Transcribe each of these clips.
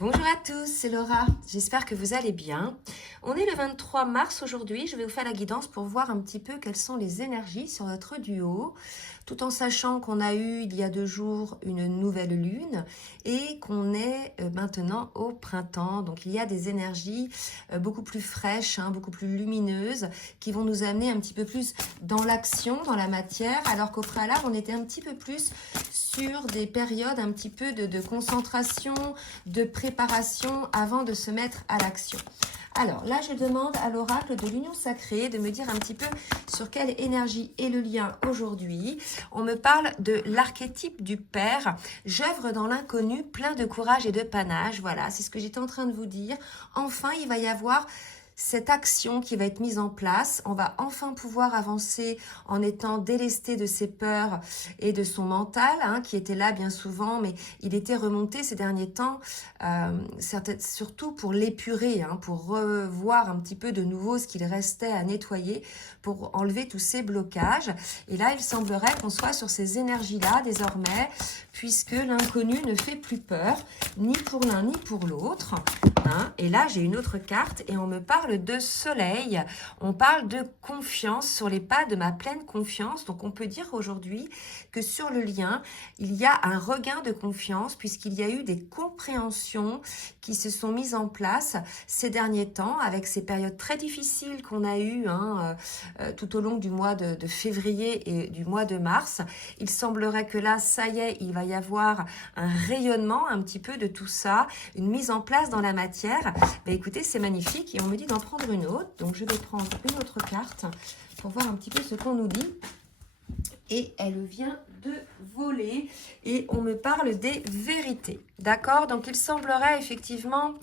Bonjour à tous, c'est Laura, j'espère que vous allez bien. On est le 23 mars aujourd'hui, je vais vous faire la guidance pour voir un petit peu quelles sont les énergies sur notre duo, tout en sachant qu'on a eu il y a 2 jours une nouvelle lune et qu'on est maintenant au printemps. Donc il y a des énergies beaucoup plus fraîches, beaucoup plus lumineuses, qui vont nous amener un petit peu plus dans l'action, dans la matière, alors qu'au préalable on était un petit peu plus sur des périodes un petit peu de concentration, de préparation avant de se mettre à l'action. Alors là, je demande à l'oracle de l'Union Sacrée de me dire un petit peu sur quelle énergie est le lien aujourd'hui. On me parle de l'archétype du père. J'œuvre dans l'inconnu, plein de courage et de panache. Voilà, c'est ce que j'étais en train de vous dire. Enfin, il va y avoir cette action qui va être mise en place. On va enfin pouvoir avancer en étant délesté de ses peurs et de son mental, qui était là bien souvent, mais il était remonté ces derniers temps, surtout pour l'épurer, pour revoir un petit peu de nouveau ce qu'il restait à nettoyer, pour enlever tous ces blocages. Et là, il semblerait qu'on soit sur ces énergies-là désormais, puisque l'inconnu ne fait plus peur, ni pour l'un ni pour l'autre. Et là, j'ai une autre carte et on me parle de soleil. On parle de confiance, sur les pas de ma pleine confiance. Donc, on peut dire aujourd'hui que sur le lien, il y a un regain de confiance puisqu'il y a eu des compréhensions qui se sont mises en place ces derniers temps avec ces périodes très difficiles qu'on a eues tout au long du mois de février et du mois de mars. Il semblerait que là, ça y est, il va y avoir un rayonnement un petit peu de tout ça, une mise en place dans la matière. Écoutez, c'est magnifique et on me dit d'en prendre une autre. Donc, je vais prendre une autre carte pour voir un petit peu ce qu'on nous dit. Et elle vient de voler et on me parle des vérités. D'accord? Donc, il semblerait effectivement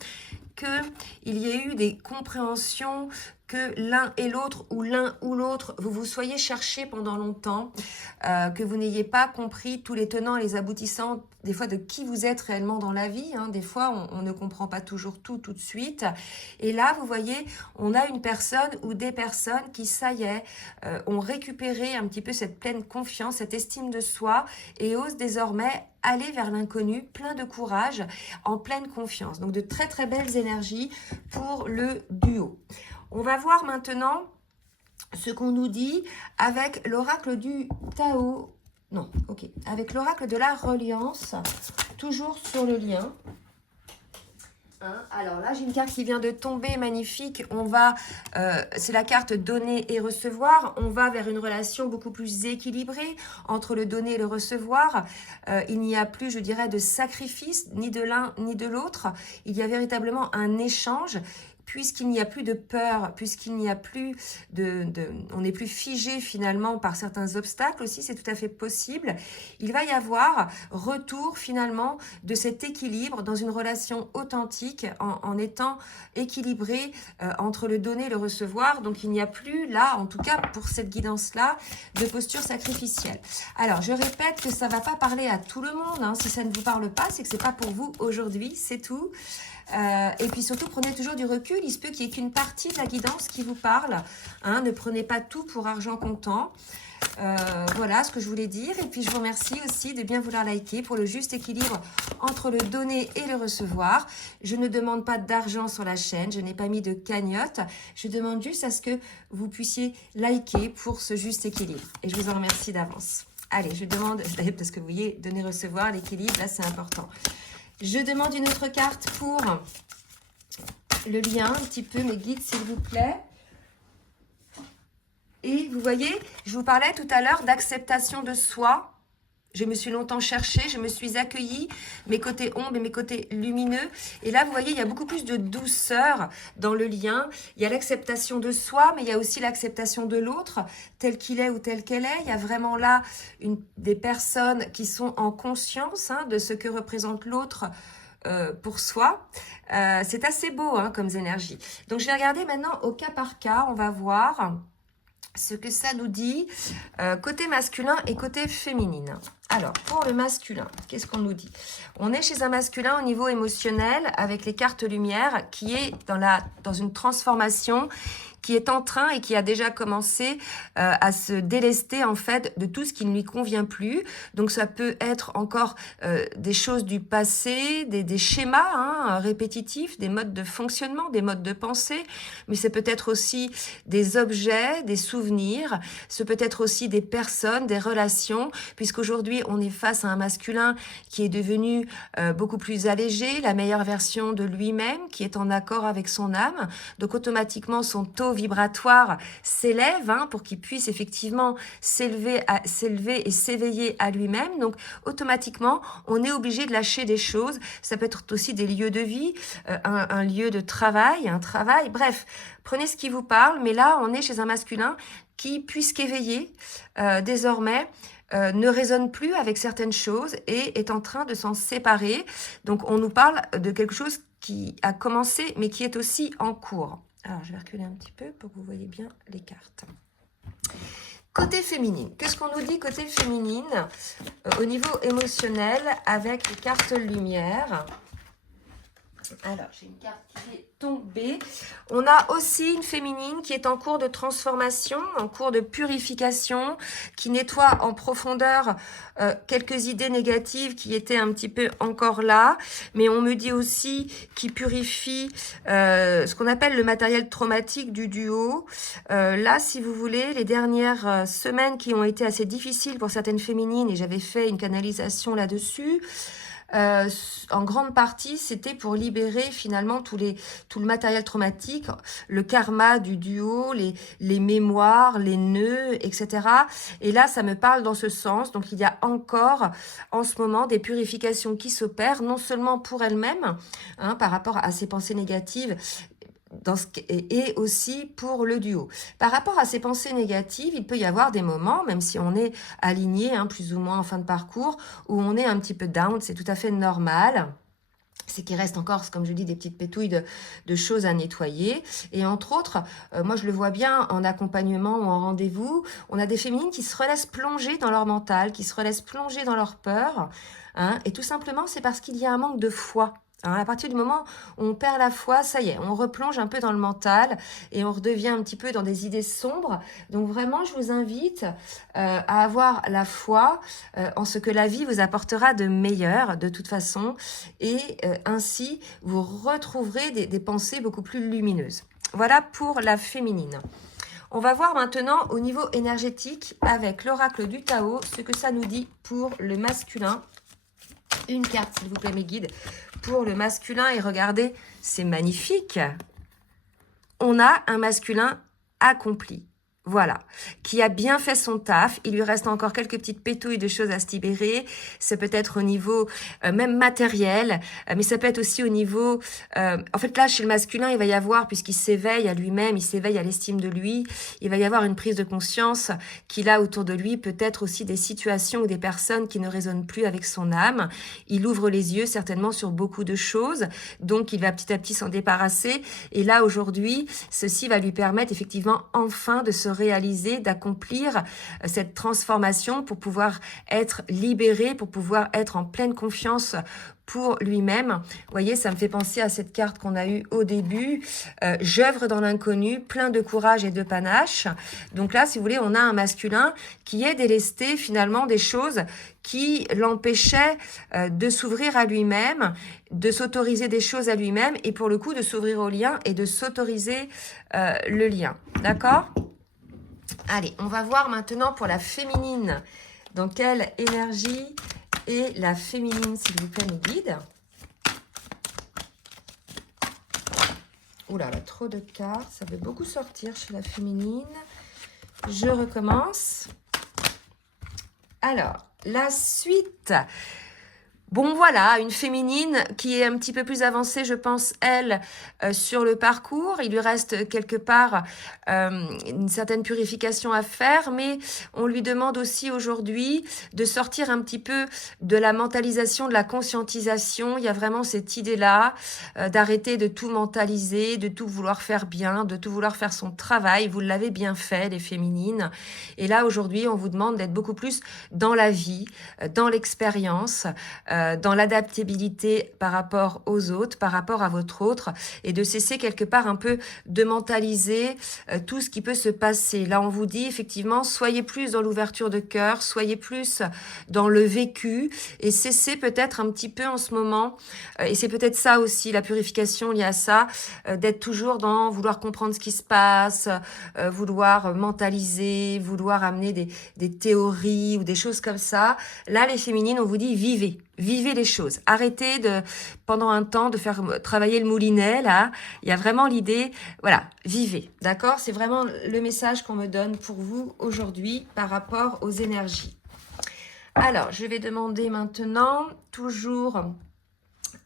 qu'il y ait eu des compréhensions, que l'un et l'autre ou l'un ou l'autre, vous soyez cherché pendant longtemps, que vous n'ayez pas compris tous les tenants et les aboutissants, des fois de qui vous êtes réellement dans la vie. Des fois, on ne comprend pas toujours tout de suite. Et là, vous voyez, on a une personne ou des personnes qui, ça y est, ont récupéré un petit peu cette pleine confiance, cette estime de soi et osent désormais aller vers l'inconnu, plein de courage, en pleine confiance. Donc, de très, très belles énergies pour le duo. On va voir maintenant ce qu'on nous dit avec l'oracle du Tao. Non, ok. Avec l'oracle de la reliance, toujours sur le lien. Alors là, j'ai une carte qui vient de tomber, magnifique. C'est la carte donner et recevoir. On va vers une relation beaucoup plus équilibrée entre le donner et le recevoir. Il n'y a plus, je dirais, de sacrifice, ni de l'un ni de l'autre. Il y a véritablement un échange. Puisqu'il n'y a plus de peur, puisqu'il n'y a plus on n'est plus figé finalement par certains obstacles aussi, c'est tout à fait possible. Il va y avoir retour finalement de cet équilibre dans une relation authentique en étant équilibré entre le donner et le recevoir. Donc il n'y a plus là, en tout cas pour cette guidance-là, de posture sacrificielle. Alors je répète que ça ne va pas parler à tout le monde. Si ça ne vous parle pas, c'est que ce n'est pas pour vous aujourd'hui, c'est tout. Et puis surtout, prenez toujours du recul. Il se peut qu'il n'y ait qu'une partie de la guidance qui vous parle. Ne prenez pas tout pour argent comptant. Voilà ce que je voulais dire. Et puis, je vous remercie aussi de bien vouloir liker pour le juste équilibre entre le donner et le recevoir. Je ne demande pas d'argent sur la chaîne. Je n'ai pas mis de cagnotte. Je demande juste à ce que vous puissiez liker pour ce juste équilibre. Et je vous en remercie d'avance. Allez, je demande, parce que vous voyez, donner, recevoir, l'équilibre, là, c'est important. Je demande une autre carte pour le lien, un petit peu, mes guides, s'il vous plaît. Et vous voyez, je vous parlais tout à l'heure d'acceptation de soi. Je me suis longtemps cherchée, je me suis accueillie, mes côtés ombres et mes côtés lumineux. Et là, vous voyez, il y a beaucoup plus de douceur dans le lien. Il y a l'acceptation de soi, mais il y a aussi l'acceptation de l'autre, tel qu'il est ou tel qu'elle est. Il y a vraiment là des personnes qui sont en conscience de ce que représente l'autre pour soi. C'est assez beau comme énergie. Donc, je vais regarder maintenant au cas par cas. On va voir ce que ça nous dit côté masculin et côté féminine. Alors, pour le masculin, qu'est-ce qu'on nous dit? On est chez un masculin au niveau émotionnel avec les cartes lumière qui est dans une transformation, qui est en train et qui a déjà commencé à se délester en fait de tout ce qui ne lui convient plus. Donc ça peut être encore des choses du passé, des schémas répétitifs, des modes de fonctionnement, des modes de pensée, mais c'est peut-être aussi des objets, des souvenirs, c'est peut-être aussi des personnes, des relations, puisqu'aujourd'hui on est face à un masculin qui est devenu beaucoup plus allégé, la meilleure version de lui-même, qui est en accord avec son âme. Donc automatiquement son taux vibratoire s'élève pour qu'il puisse effectivement s'élever et s'éveiller à lui-même. Donc automatiquement on est obligé de lâcher des choses. Ça peut être aussi des lieux de vie, un lieu de travail, un travail, bref, prenez ce qui vous parle, mais là on est chez un masculin qui, puisqu'éveillé désormais, ne résonne plus avec certaines choses et est en train de s'en séparer. Donc on nous parle de quelque chose qui a commencé mais qui est aussi en cours. Alors je vais reculer un petit peu pour que vous voyez bien les cartes. Côté féminine, qu'est-ce qu'on nous dit côté féminine au niveau émotionnel avec les cartes lumière? Alors, j'ai une carte qui est tombée. On a aussi une féminine qui est en cours de transformation, en cours de purification, qui nettoie en profondeur quelques idées négatives qui étaient un petit peu encore là. Mais on me dit aussi qu'il purifie ce qu'on appelle le matériel traumatique du duo. Là, si vous voulez, les dernières semaines qui ont été assez difficiles pour certaines féminines, et j'avais fait une canalisation là-dessus, en grande partie, c'était pour libérer finalement tout le matériel traumatique, le karma du duo, les mémoires, les nœuds, etc. Et là, ça me parle dans ce sens. Donc, il y a encore en ce moment des purifications qui s'opèrent, non seulement pour elle-même, par rapport à ses pensées négatives, et aussi pour le duo. Par rapport à ces pensées négatives, il peut y avoir des moments, même si on est aligné, plus ou moins en fin de parcours, où on est un petit peu down, c'est tout à fait normal. C'est qu'il reste encore, comme je dis, des petites pétouilles de choses à nettoyer. Et entre autres, moi je le vois bien en accompagnement ou en rendez-vous, on a des féminines qui se relaissent plonger dans leur mental, qui se relaissent plonger dans leur peur. Et tout simplement, c'est parce qu'il y a un manque de foi. À partir du moment où on perd la foi, ça y est, on replonge un peu dans le mental et on redevient un petit peu dans des idées sombres. Donc vraiment, je vous invite à avoir la foi en ce que la vie vous apportera de meilleur de toute façon, et ainsi vous retrouverez des pensées beaucoup plus lumineuses. Voilà pour la féminine. On va voir maintenant au niveau énergétique avec l'oracle du Tao ce que ça nous dit pour le masculin. Une carte, s'il vous plaît, mes guides, pour le masculin. Et regardez, c'est magnifique. On a un masculin accompli. Voilà, qui a bien fait son taf. Il lui reste encore quelques petites pétouilles de choses à se libérer. C'est peut-être au niveau même matériel, mais ça peut être aussi au niveau... en fait, là, chez le masculin, il va y avoir, puisqu'il s'éveille à lui-même, il s'éveille à l'estime de lui, il va y avoir une prise de conscience qu'il a autour de lui, peut-être aussi des situations ou des personnes qui ne résonnent plus avec son âme. Il ouvre les yeux certainement sur beaucoup de choses, donc il va petit à petit s'en débarrasser. Et là, aujourd'hui, ceci va lui permettre effectivement enfin de se réaliser, d'accomplir cette transformation pour pouvoir être libéré, pour pouvoir être en pleine confiance pour lui-même. Vous voyez, ça me fait penser à cette carte qu'on a eue au début. J'œuvre dans l'inconnu, plein de courage et de panache. Donc là, si vous voulez, on a un masculin qui est délesté finalement des choses qui l'empêchaient de s'ouvrir à lui-même, de s'autoriser des choses à lui-même et pour le coup de s'ouvrir au lien et de s'autoriser le lien. D'accord ? Allez, on va voir maintenant pour la féminine. Dans quelle énergie est la féminine, s'il vous plaît, mes guides? Ouh là là, trop de cartes. Ça veut beaucoup sortir chez la féminine. Je recommence. Alors, la suite. Bon, voilà, une féminine qui est un petit peu plus avancée, je pense, elle, sur le parcours. Il lui reste quelque part une certaine purification à faire, mais on lui demande aussi aujourd'hui de sortir un petit peu de la mentalisation, de la conscientisation. Il y a vraiment cette idée-là d'arrêter de tout mentaliser, de tout vouloir faire bien, de tout vouloir faire son travail. Vous l'avez bien fait, les féminines. Et là, aujourd'hui, on vous demande d'être beaucoup plus dans la vie, dans l'expérience, dans l'adaptabilité par rapport aux autres, par rapport à votre autre, et de cesser quelque part un peu de mentaliser tout ce qui peut se passer. Là, on vous dit effectivement, soyez plus dans l'ouverture de cœur, soyez plus dans le vécu, et cessez peut-être un petit peu en ce moment, et c'est peut-être ça aussi, la purification liée à ça, d'être toujours dans vouloir comprendre ce qui se passe, vouloir mentaliser, vouloir amener des théories ou des choses comme ça. Là, les féminines, on vous dit vivez. Vivez les choses. Arrêtez pendant un temps de faire travailler le moulinet, là. Il y a vraiment l'idée, voilà, vivez. D'accord? C'est vraiment le message qu'on me donne pour vous aujourd'hui par rapport aux énergies. Alors, je vais demander maintenant, toujours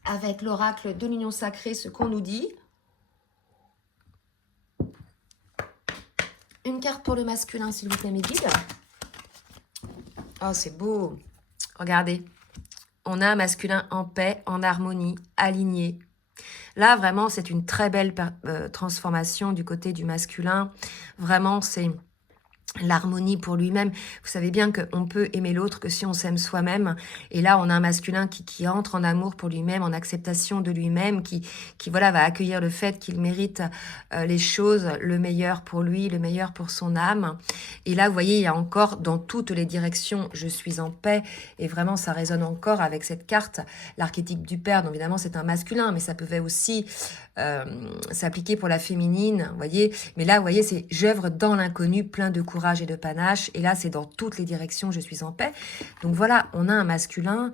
avec l'oracle de l'union sacrée, ce qu'on nous dit. Une carte pour le masculin, s'il vous plaît, mes guides. Oh, c'est beau. Regardez. On a un masculin en paix, en harmonie, aligné. Là, vraiment, c'est une très belle transformation du côté du masculin. Vraiment, c'est l'harmonie pour lui-même. Vous savez bien qu'on peut aimer l'autre que si on s'aime soi-même. Et là, on a un masculin qui entre en amour pour lui-même, en acceptation de lui-même, qui voilà, va accueillir le fait qu'il mérite les choses, le meilleur pour lui, le meilleur pour son âme. Et là, vous voyez, il y a encore dans toutes les directions, je suis en paix. Et vraiment, ça résonne encore avec cette carte, l'archétype du père. Donc, évidemment, c'est un masculin, mais ça pouvait aussi s'appliquer pour la féminine, vous voyez. Mais là, vous voyez, c'est j'œuvre dans l'inconnu, plein de courage et de panache. Et là, c'est dans toutes les directions, je suis en paix. Donc voilà, on a un masculin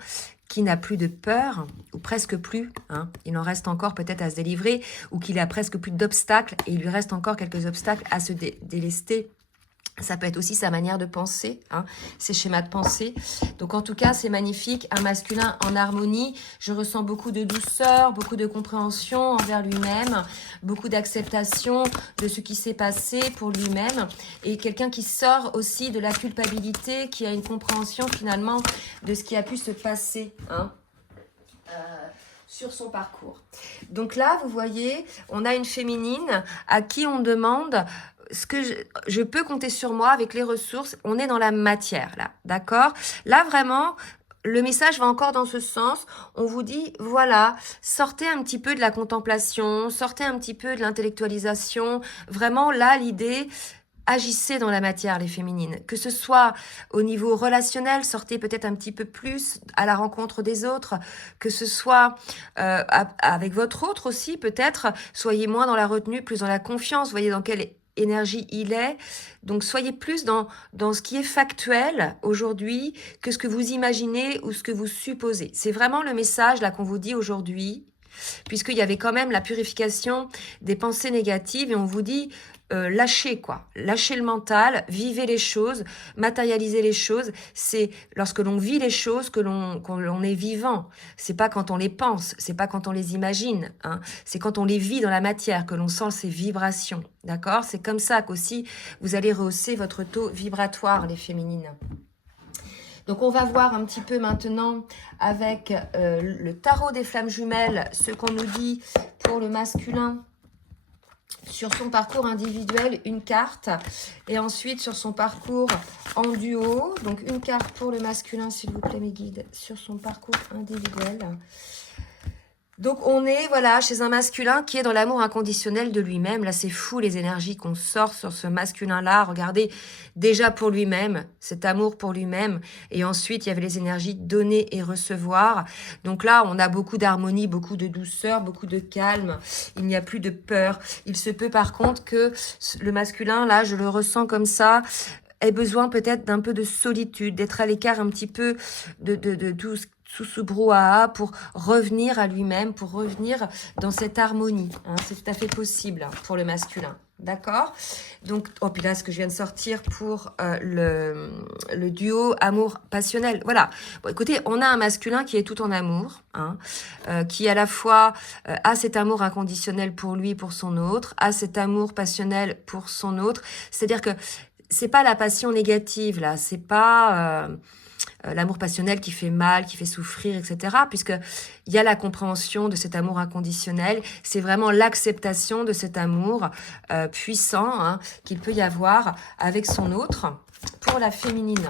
qui n'a plus de peur, ou presque plus, hein. Il en reste encore peut-être à se délivrer, ou qu'il a presque plus d'obstacles, et il lui reste encore quelques obstacles à se délester. Ça peut être aussi sa manière de penser, hein, ses schémas de pensée. Donc en tout cas, c'est magnifique. Un masculin en harmonie. Je ressens beaucoup de douceur, beaucoup de compréhension envers lui-même, beaucoup d'acceptation de ce qui s'est passé pour lui-même. Et quelqu'un qui sort aussi de la culpabilité, qui a une compréhension finalement de ce qui a pu se passer, hein, sur son parcours. Donc là, vous voyez, on a une féminine à qui on demande... ce que je peux compter sur moi avec les ressources, on est dans la matière là, d'accord? Là vraiment, le message va encore dans ce sens, on vous dit voilà, sortez un petit peu de la contemplation, sortez un petit peu de l'intellectualisation, vraiment là l'idée... Agissez dans la matière, les féminines. Que ce soit au niveau relationnel, sortez peut-être un petit peu plus à la rencontre des autres. Que ce soit avec votre autre aussi, peut-être. Soyez moins dans la retenue, plus dans la confiance. Voyez dans quelle énergie il est. Donc, soyez plus dans ce qui est factuel aujourd'hui que ce que vous imaginez ou ce que vous supposez. C'est vraiment le message là qu'on vous dit aujourd'hui, puisqu'il y avait quand même la purification des pensées négatives et on vous dit... lâchez quoi, lâchez le mental, vivez les choses, matérialisez les choses. C'est lorsque l'on vit les choses que l'on est vivant. C'est pas quand on les pense, c'est pas quand on les imagine, hein. C'est quand on les vit dans la matière que l'on sent ces vibrations, d'accord? C'est comme ça qu'aussi vous allez rehausser votre taux vibratoire, les féminines. Donc, on va voir un petit peu maintenant avec le tarot des flammes jumelles, ce qu'on nous dit pour le masculin. Sur son parcours individuel, une carte. Et ensuite, sur son parcours en duo. Donc, une carte pour le masculin, s'il vous plaît, mes guides, sur son parcours individuel. Donc, on est, voilà, chez un masculin qui est dans l'amour inconditionnel de lui-même. Là, c'est fou, les énergies qu'on sort sur ce masculin-là. Regardez, déjà pour lui-même, cet amour pour lui-même. Et ensuite, il y avait les énergies donner et recevoir. Donc là, on a beaucoup d'harmonie, beaucoup de douceur, beaucoup de calme. Il n'y a plus de peur. Il se peut, par contre, que le masculin, là, je le ressens comme ça, ait besoin peut-être d'un peu de solitude, d'être à l'écart un petit peu de tout ce brouhaha pour revenir à lui-même, pour revenir dans cette harmonie, hein. C'est tout à fait possible pour le masculin. D'accord? Donc, oh, puis là, ce que je viens de sortir pour le duo amour passionnel. Voilà. Bon, écoutez, on a un masculin qui est tout en amour, hein, qui à la fois a cet amour inconditionnel pour lui, pour son autre, a cet amour passionnel pour son autre. C'est-à-dire que c'est pas la passion négative, là. C'est pas... l'amour passionnel qui fait mal, qui fait souffrir, etc. Puisque il y a la compréhension de cet amour inconditionnel. C'est vraiment l'acceptation de cet amour puissant, hein, qu'il peut y avoir avec son autre pour la féminine.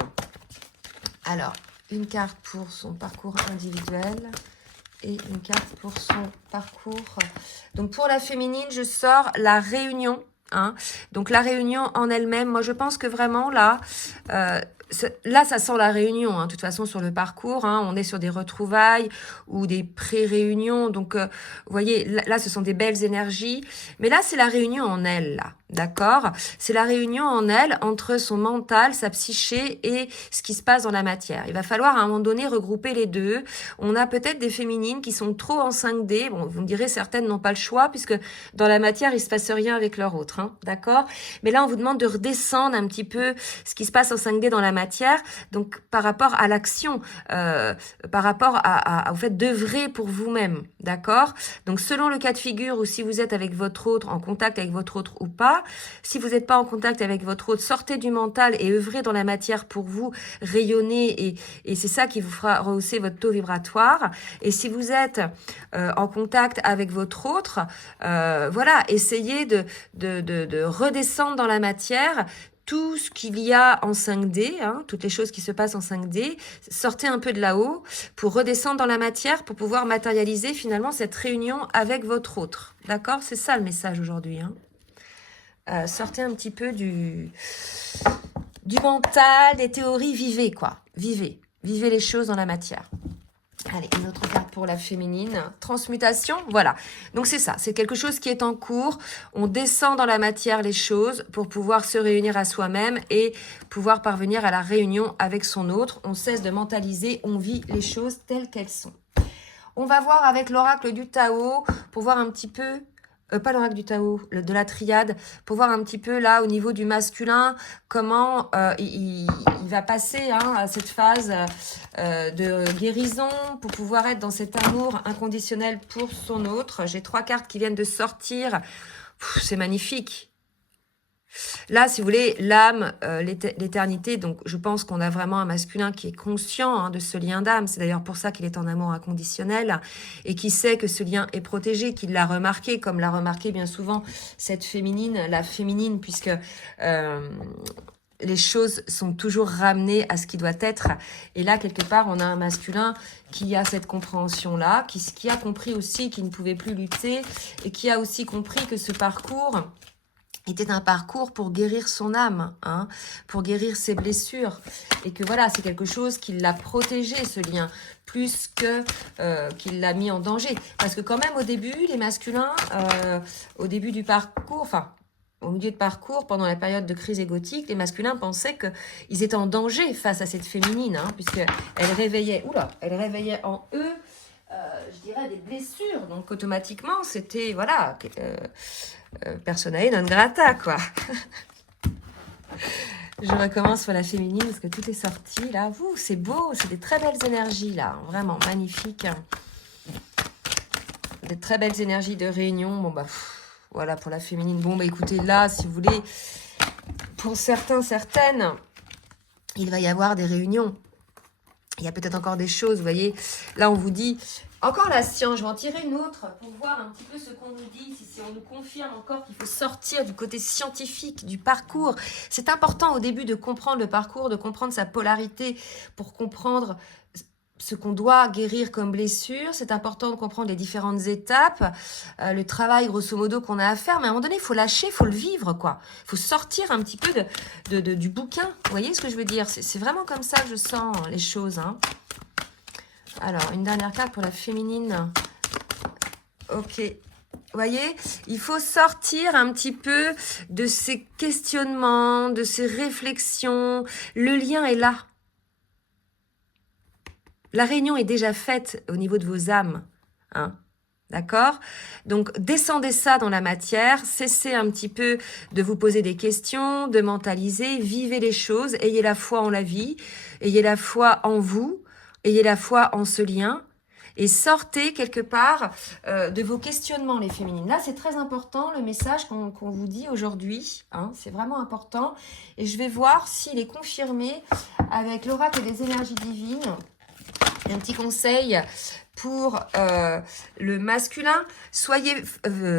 Alors, Une carte pour son parcours individuel et une carte pour son parcours. Donc pour la féminine, je sors la réunion. Hein. Donc la réunion en elle-même, moi je pense que vraiment là, là ça sent la réunion. Hein. De toute façon sur le parcours, hein, on est sur des retrouvailles ou des pré-réunions. Donc vous voyez, là ce sont des belles énergies. Mais là c'est la réunion en elle, là. D'accord? C'est la réunion en elle entre son mental, sa psyché et ce qui se passe dans la matière. Il va falloir à un moment donné regrouper les deux. On a peut-être des féminines qui sont trop en 5D. Bon, vous me direz, certaines n'ont pas le choix puisque dans la matière, il se passe rien avec leur autre. Hein, d'accord? Mais là, on vous demande de redescendre un petit peu ce qui se passe en 5D dans la matière. Donc, par rapport à l'action, par rapport au fait d'œuvrer pour vous-même. D'accord? Donc, selon le cas de figure ou si vous êtes avec votre autre, en contact avec votre autre ou pas, si vous n'êtes pas en contact avec votre autre, sortez du mental et œuvrez dans la matière pour vous, rayonner et c'est ça qui vous fera rehausser votre taux vibratoire. Et si vous êtes en contact avec votre autre, voilà, essayez de redescendre dans la matière tout ce qu'il y a en 5D, hein, toutes les choses qui se passent en 5D, sortez un peu de là-haut pour redescendre dans la matière pour pouvoir matérialiser finalement cette réunion avec votre autre. D'accord? C'est ça le message aujourd'hui, hein. Sortez un petit peu du mental, des théories, vivez quoi. Vivez les choses dans la matière. Allez, une autre carte pour la féminine. Transmutation, voilà. Donc c'est ça, c'est quelque chose qui est en cours. On descend dans la matière les choses pour pouvoir se réunir à soi-même et pouvoir parvenir à la réunion avec son autre. On cesse de mentaliser, on vit les choses telles qu'elles sont. On va voir avec l'oracle du Tao pour voir un petit peu... pas l'oracle du Tao, de la triade, pour voir un petit peu là au niveau du masculin, comment il va passer hein, à cette phase de guérison pour pouvoir être dans cet amour inconditionnel pour son autre. J'ai 3 cartes qui viennent de sortir. C'est magnifique. Là, si vous voulez, l'âme, l'éternité, donc je pense qu'on a vraiment un masculin qui est conscient hein, de ce lien d'âme. C'est d'ailleurs pour ça qu'il est en amour inconditionnel et qui sait que ce lien est protégé, qu'il l'a remarqué, comme l'a remarqué bien souvent cette féminine, la féminine, puisque les choses sont toujours ramenées à ce qui doit être. Et là, quelque part, on a un masculin qui a cette compréhension-là, qui a compris aussi qu'il ne pouvait plus lutter et qui a aussi compris que ce parcours était un parcours pour guérir son âme, hein, pour guérir ses blessures. Et que voilà, c'est quelque chose qui l'a protégé, ce lien, plus que qu'il l'a mis en danger. Parce que quand même, au début, les masculins, au début du parcours, enfin, au milieu de parcours, pendant la période de crise égotique, les masculins pensaient qu'ils étaient en danger face à cette féminine, hein, puisqu'elle réveillait, elle réveillait en eux, je dirais, des blessures. Donc, automatiquement, c'était, voilà... persona non grata, quoi. Je recommence sur la féminine parce que tout est sorti, là. C'est beau, c'est des très belles énergies, là. Vraiment magnifique. Des très belles énergies de réunion. Bon, bah, voilà, pour la féminine. Bon, bah, écoutez, là, si vous voulez, pour certains, certaines, il va y avoir des réunions. Il y a peut-être encore des choses, vous voyez. Là, on vous dit... Encore la science, je vais en tirer une autre pour voir un petit peu ce qu'on nous dit, si on nous confirme encore qu'il faut sortir du côté scientifique, du parcours. C'est important au début de comprendre le parcours, de comprendre sa polarité pour comprendre ce qu'on doit guérir comme blessure. C'est important de comprendre les différentes étapes, le travail grosso modo qu'on a à faire. Mais à un moment donné, il faut lâcher, il faut le vivre, quoi. Il faut sortir un petit peu du bouquin. Vous voyez ce que je veux dire? C'est vraiment comme ça que je sens les choses, hein. Alors, une dernière carte pour la féminine. Ok. Vous voyez, il faut sortir un petit peu de ces questionnements, de ces réflexions. Le lien est là. La réunion est déjà faite au niveau de vos âmes. Hein, d'accord? Donc, descendez ça dans la matière. Cessez un petit peu de vous poser des questions, de mentaliser. Vivez les choses. Ayez la foi en la vie. Ayez la foi en vous. Ayez la foi en ce lien et sortez quelque part de vos questionnements, les féminines. Là, c'est très important, le message qu'on vous dit aujourd'hui. Hein, c'est vraiment important. Et je vais voir s'il est confirmé avec l'oracle des énergies divines Un petit conseil pour le masculin, soyez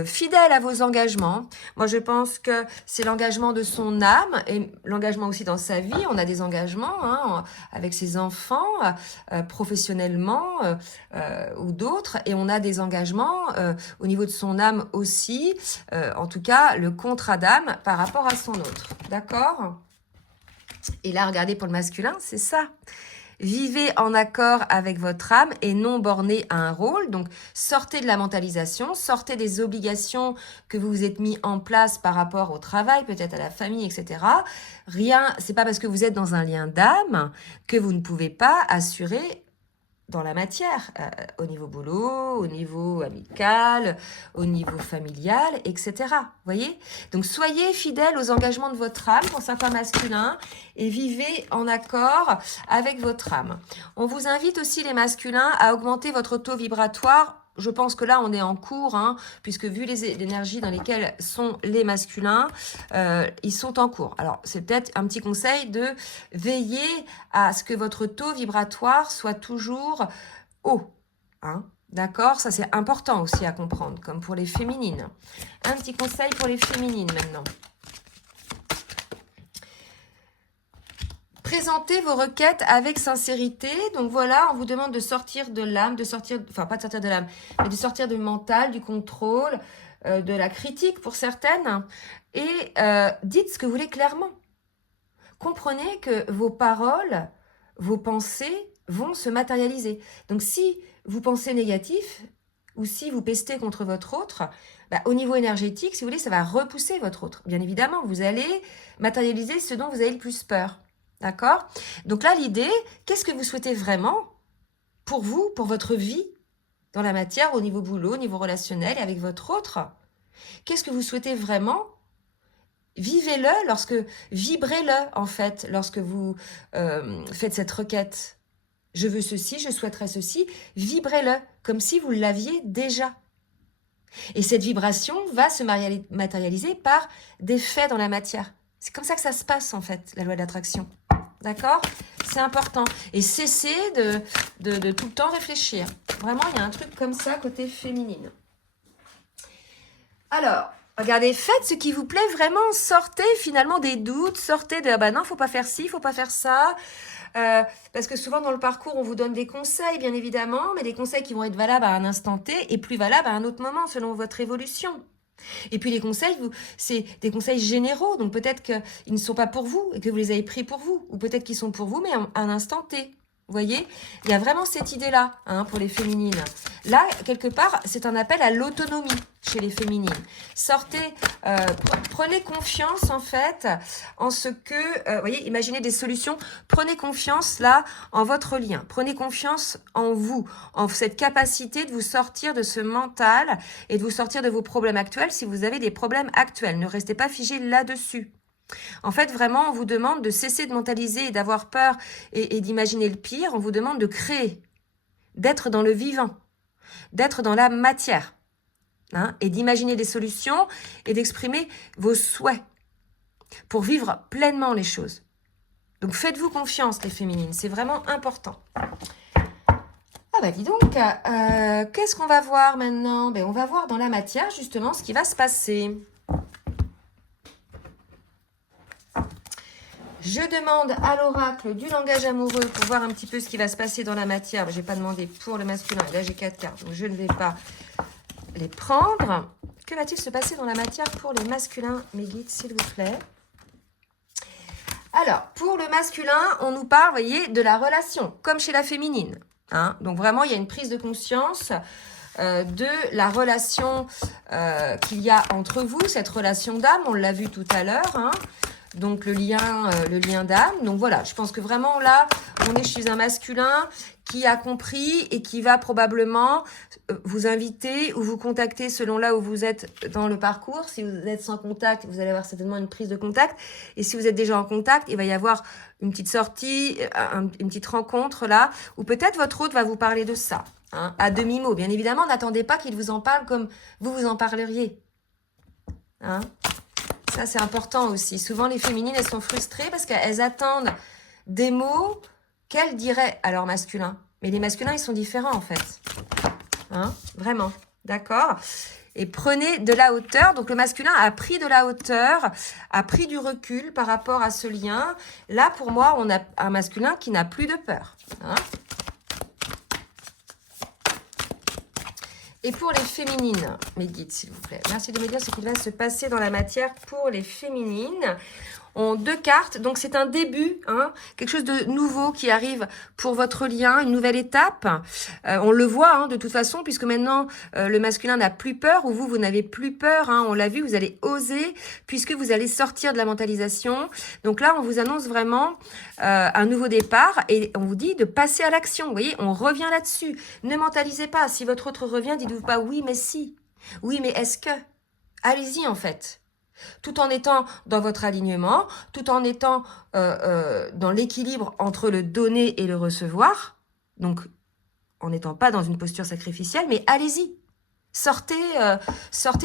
fidèle à vos engagements. Moi, je pense que c'est l'engagement de son âme et l'engagement aussi dans sa vie. On a des engagements hein, avec ses enfants, professionnellement ou d'autres. Et on a des engagements au niveau de son âme aussi. En tout cas, le contrat d'âme par rapport à son autre. D'accord ? Et là, regardez pour le masculin, c'est ça. Vivez en accord avec votre âme et non borné à un rôle. Donc, sortez de la mentalisation, sortez des obligations que vous vous êtes mis en place par rapport au travail, peut-être à la famille, etc. Rien, c'est pas parce que vous êtes dans un lien d'âme que vous ne pouvez pas assurer dans la matière, au niveau boulot, au niveau amical, au niveau familial, etc. Vous voyez ? Donc, soyez fidèles aux engagements de votre âme pour certains masculins et vivez en accord avec votre âme. On vous invite aussi, les masculins, à augmenter votre taux vibratoire. Je pense que là, on est en cours, hein, puisque vu les énergies dans lesquelles sont les masculins, ils sont en cours. Alors, c'est peut-être un petit conseil de veiller à ce que votre taux vibratoire soit toujours haut. Hein, d'accord ? Ça, c'est important aussi à comprendre, comme pour les féminines. Un petit conseil pour les féminines maintenant. Présentez vos requêtes avec sincérité. Donc voilà, on vous demande de sortir de l'âme, enfin pas de sortir de l'âme, mais de sortir du mental, du contrôle, de la critique pour certaines. Et dites ce que vous voulez clairement. Comprenez que vos paroles, vos pensées vont se matérialiser. Donc si vous pensez négatif, ou si vous pestez contre votre autre, bah, au niveau énergétique, si vous voulez, ça va repousser votre autre. Bien évidemment, vous allez matérialiser ce dont vous avez le plus peur. D'accord ? Donc là, l'idée, qu'est-ce que vous souhaitez vraiment pour vous, pour votre vie, dans la matière, au niveau boulot, au niveau relationnel et avec votre autre ? Qu'est-ce que vous souhaitez vraiment ? Vivez-le, vibrez-le en fait, lorsque vous faites cette requête. Je veux ceci, je souhaiterais ceci, vibrez-le, comme si vous l'aviez déjà. Et cette vibration va se matérialiser par des faits dans la matière. C'est comme ça que ça se passe en fait, la loi de l'attraction. D'accord ? C'est important. Et cessez de tout le temps réfléchir. Vraiment, il y a un truc comme ça côté féminine. Alors, regardez, faites ce qui vous plaît vraiment. Sortez finalement des doutes. Sortez de, ah bah non, faut pas faire ci, faut pas faire ça. Parce que souvent dans le parcours, on vous donne des conseils, bien évidemment, mais des conseils qui vont être valables à un instant T et plus valables à un autre moment, selon votre évolution. Et puis les conseils, c'est des conseils généraux, donc peut-être qu'ils ne sont pas pour vous et que vous les avez pris pour vous, ou peut-être qu'ils sont pour vous, mais à un instant T. Vous voyez, il y a vraiment cette idée-là hein, pour les féminines. Là, quelque part, c'est un appel à l'autonomie chez les féminines. Sortez, prenez confiance en fait en ce que, vous voyez, imaginez des solutions. Prenez confiance là en votre lien. Prenez confiance en vous, en cette capacité de vous sortir de ce mental et de vous sortir de vos problèmes actuels si vous avez des problèmes actuels. Ne restez pas figés là-dessus. En fait, vraiment, on vous demande de cesser de mentaliser et d'avoir peur et d'imaginer le pire. On vous demande de créer, d'être dans le vivant, d'être dans la matière, hein, et d'imaginer des solutions et d'exprimer vos souhaits pour vivre pleinement les choses. Donc, faites-vous confiance, les féminines. C'est vraiment important. Ah bah dis donc, qu'est-ce qu'on va voir maintenant ? On va voir dans la matière, justement, ce qui va se passer. Je demande à l'oracle du langage amoureux pour voir un petit peu ce qui va se passer dans la matière. Je n'ai pas demandé pour le masculin. Là, j'ai 4 cartes, donc je ne vais pas les prendre. Que va-t-il se passer dans la matière pour les masculins, mes guides, s'il vous plaît? Alors, pour le masculin, on nous parle, vous voyez, de la relation, comme chez la féminine. Hein. Donc, vraiment, il y a une prise de conscience de la relation qu'il y a entre vous, cette relation d'âme, on l'a vu tout à l'heure, hein. Donc le lien d'âme. Donc voilà, je pense que vraiment là, on est chez un masculin qui a compris et qui va probablement vous inviter ou vous contacter selon là où vous êtes dans le parcours. Si vous êtes sans contact, vous allez avoir certainement une prise de contact. Et si vous êtes déjà en contact, il va y avoir une petite sortie, une petite rencontre là, où peut-être votre hôte va vous parler de ça, hein, à demi-mot. Bien évidemment, n'attendez pas qu'il vous en parle comme vous en parleriez. Hein? Ça, c'est important aussi. Souvent, les féminines, elles sont frustrées parce qu'elles attendent des mots qu'elles diraient à leur masculin. Mais les masculins, ils sont différents, en fait. Hein? Vraiment. D'accord? Et prenez de la hauteur. Donc, le masculin a pris de la hauteur, a pris du recul par rapport à ce lien. Là, pour moi, on a un masculin qui n'a plus de peur. Hein? Et pour les féminines, mes guides, s'il vous plaît. Merci de me dire ce qui va se passer dans la matière pour les féminines. On 2 cartes, donc c'est un début, hein, quelque chose de nouveau qui arrive pour votre lien, une nouvelle étape. On le voit hein, de toute façon, puisque maintenant le masculin n'a plus peur, ou vous n'avez plus peur, hein, on l'a vu, vous allez oser, puisque vous allez sortir de la mentalisation. Donc là, on vous annonce vraiment un nouveau départ, et on vous dit de passer à l'action. Vous voyez, on revient là-dessus. Ne mentalisez pas, si votre autre revient, dites-vous pas oui, mais si. Oui, mais est-ce que? Allez-y en fait. Tout en étant dans votre alignement, tout en étant dans l'équilibre entre le donner et le recevoir, donc en n'étant pas dans une posture sacrificielle, mais allez-y. Sortez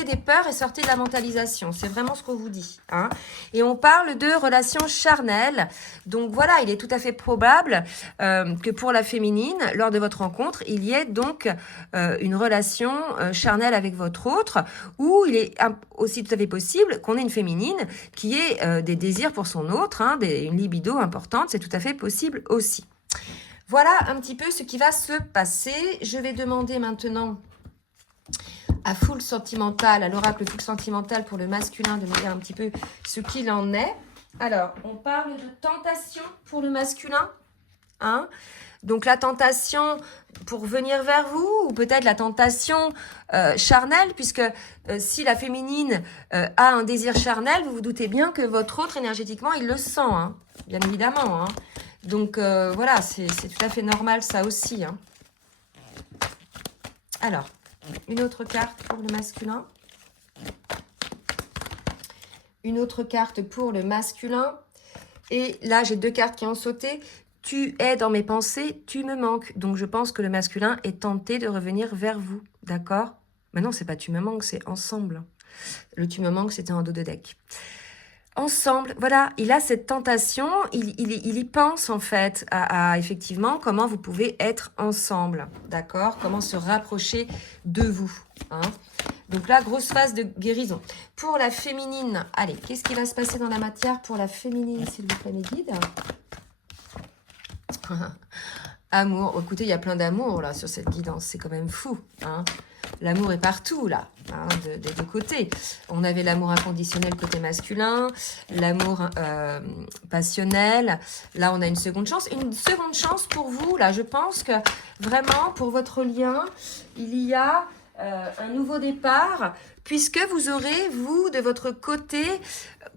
des peurs et sortez de la mentalisation. C'est vraiment ce qu'on vous dit. Hein. Et on parle de relations charnelles. Donc voilà, il est tout à fait probable que pour la féminine, lors de votre rencontre, il y ait donc une relation charnelle avec votre autre, où il est aussi tout à fait possible qu'on ait une féminine qui ait des désirs pour son autre, hein, une libido importante. C'est tout à fait possible aussi. Voilà un petit peu ce qui va se passer. Je vais demander maintenant à Foule Sentimental, à l'oracle Foule Sentimental pour le masculin, de me dire un petit peu ce qu'il en est. Alors, on parle de tentation pour le masculin. Hein? Donc, la tentation pour venir vers vous, ou peut-être la tentation charnelle, puisque si la féminine a un désir charnel, vous vous doutez bien que votre autre, énergétiquement, il le sent, hein, bien évidemment. Hein. Donc, voilà, c'est tout à fait normal, ça aussi. Hein. Alors, une autre carte pour le masculin. Une autre carte pour le masculin. Et là, j'ai 2 cartes qui ont sauté. Tu es dans mes pensées, tu me manques. Donc, je pense que le masculin est tenté de revenir vers vous. D'accord? Mais non, c'est pas tu me manques, c'est ensemble. Le tu me manques, c'était en dos de deck. Ensemble, voilà, il a cette tentation, il y pense en fait à effectivement comment vous pouvez être ensemble, d'accord? Comment se rapprocher de vous, hein? Donc là, grosse phase de guérison. Pour la féminine, allez, qu'est-ce qui va se passer dans la matière pour la féminine, s'il vous plaît, mes guides? Amour, écoutez, il y a plein d'amour là sur cette guidance, c'est quand même fou, hein? L'amour est partout, là, hein, des 2 côtés. On avait l'amour inconditionnel côté masculin, l'amour passionnel. Là, on a une seconde chance. Une seconde chance pour vous, là, je pense que vraiment, pour votre lien, il y a un nouveau départ, puisque vous aurez, vous, de votre côté,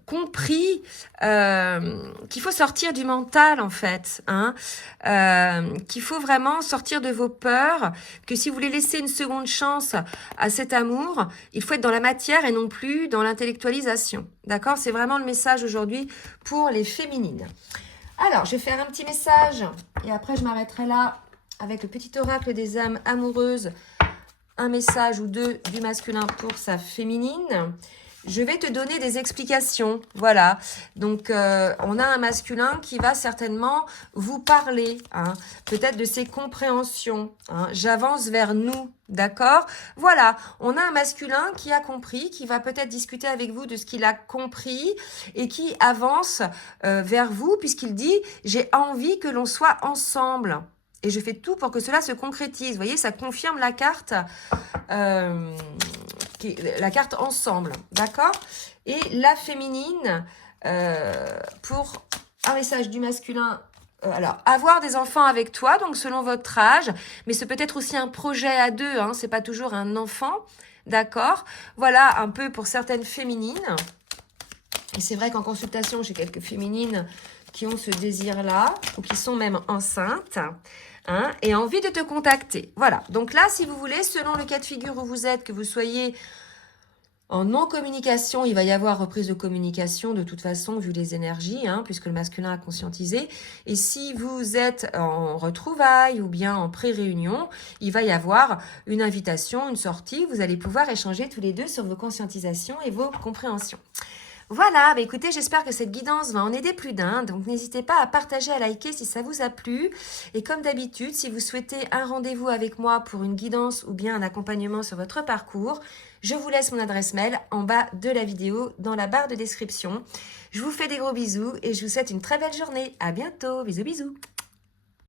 compris qu'il faut sortir du mental, en fait, hein, qu'il faut vraiment sortir de vos peurs, que si vous voulez laisser une seconde chance à cet amour, il faut être dans la matière et non plus dans l'intellectualisation. D'accord? C'est vraiment le message aujourd'hui pour les féminines. Alors, je vais faire un petit message et après je m'arrêterai là avec le petit oracle des âmes amoureuses. Un message ou 2 du masculin pour sa féminine. Je vais te donner des explications, voilà. Donc, on a un masculin qui va certainement vous parler, hein, peut-être de ses compréhensions. Hein. J'avance vers nous, d'accord? Voilà, on a un masculin qui a compris, qui va peut-être discuter avec vous de ce qu'il a compris et qui avance vers vous puisqu'il dit « j'ai envie que l'on soit ensemble ». Et je fais tout pour que cela se concrétise. Vous voyez, ça confirme la carte ensemble. D'accord? Et la féminine, pour un message du masculin, alors, avoir des enfants avec toi, donc selon votre âge, mais c'est peut-être aussi un projet à 2, hein, c'est pas toujours un enfant. D'accord? Voilà un peu pour certaines féminines. Et c'est vrai qu'en consultation, j'ai quelques féminines qui ont ce désir-là, ou qui sont même enceintes, hein, et envie de te contacter. Voilà, donc là, si vous voulez, selon le cas de figure où vous êtes, que vous soyez en non-communication, il va y avoir reprise de communication de toute façon, vu les énergies, hein, puisque le masculin a conscientisé. Et si vous êtes en retrouvailles ou bien en pré-réunion, il va y avoir une invitation, une sortie. Vous allez pouvoir échanger tous les 2 sur vos conscientisations et vos compréhensions. Voilà, bah écoutez, j'espère que cette guidance va en aider plus d'un. Donc, n'hésitez pas à partager, à liker si ça vous a plu. Et comme d'habitude, si vous souhaitez un rendez-vous avec moi pour une guidance ou bien un accompagnement sur votre parcours, je vous laisse mon adresse mail en bas de la vidéo, dans la barre de description. Je vous fais des gros bisous et je vous souhaite une très belle journée. À bientôt. Bisous, bisous.